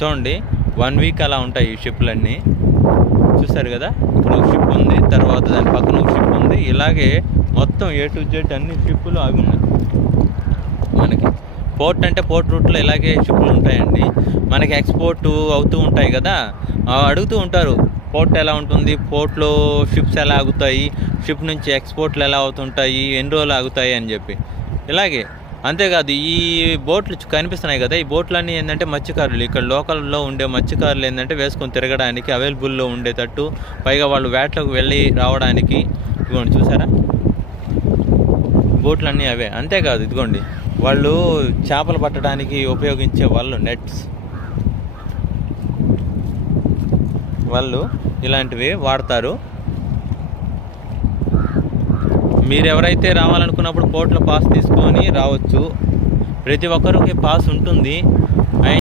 చూడండి 1 వీక్ అలా ఉంటాయి ఈ షిప్లన్నీ. చూసారు కదా, ఇక్కడ ఒక షిప్ ఉంది, తర్వాత దాని పక్కన ఒక షిప్ ఉంది. ఇలాగే మొత్తం A to Z అన్ని షిప్పులు ఆగి ఉన్నాయి. మనకి పోర్ట్ అంటే పోర్ట్ రూట్లో ఇలాగే షిప్లు ఉంటాయండి. మనకి ఎక్స్పోర్ట్ అవుతూ ఉంటాయి కదా, అడుగుతూ ఉంటారు పోర్ట్ ఎలా ఉంటుంది, పోర్ట్లో షిప్స్ ఎలా ఆగుతాయి, షిప్ నుంచి ఎక్స్పోర్ట్లు ఎలా అవుతుంటాయి, ఎన్ని రోజులు ఆగుతాయి అని చెప్పి. ఇలాగే అంతేకాదు, ఈ బోట్లు కనిపిస్తున్నాయి కదా, ఈ బోట్లన్నీ ఏంటంటే మత్స్యకారులు, ఇక్కడ లోకల్లో ఉండే మత్స్యకారులు ఏంటంటే వేసుకొని తిరగడానికి అవైలబుల్లో ఉండేటట్టు, పైగా వాళ్ళు వేటలోకి వెళ్ళి రావడానికి. ఇదిగోండి చూసారా, బోట్లన్నీ అవే. అంతేకాదు ఇదిగోండి, వాళ్ళు చేపలు పట్టడానికి ఉపయోగించే నెట్స్, వాళ్ళు ఇలాంటివి వాడతారు. మీరు ఎవరైతే రావాలనుకున్నప్పుడు పోర్ట్లో పాస్ తీసుకొని రావచ్చు. ప్రతి ఒక్కరికి పాస్ ఉంటుంది.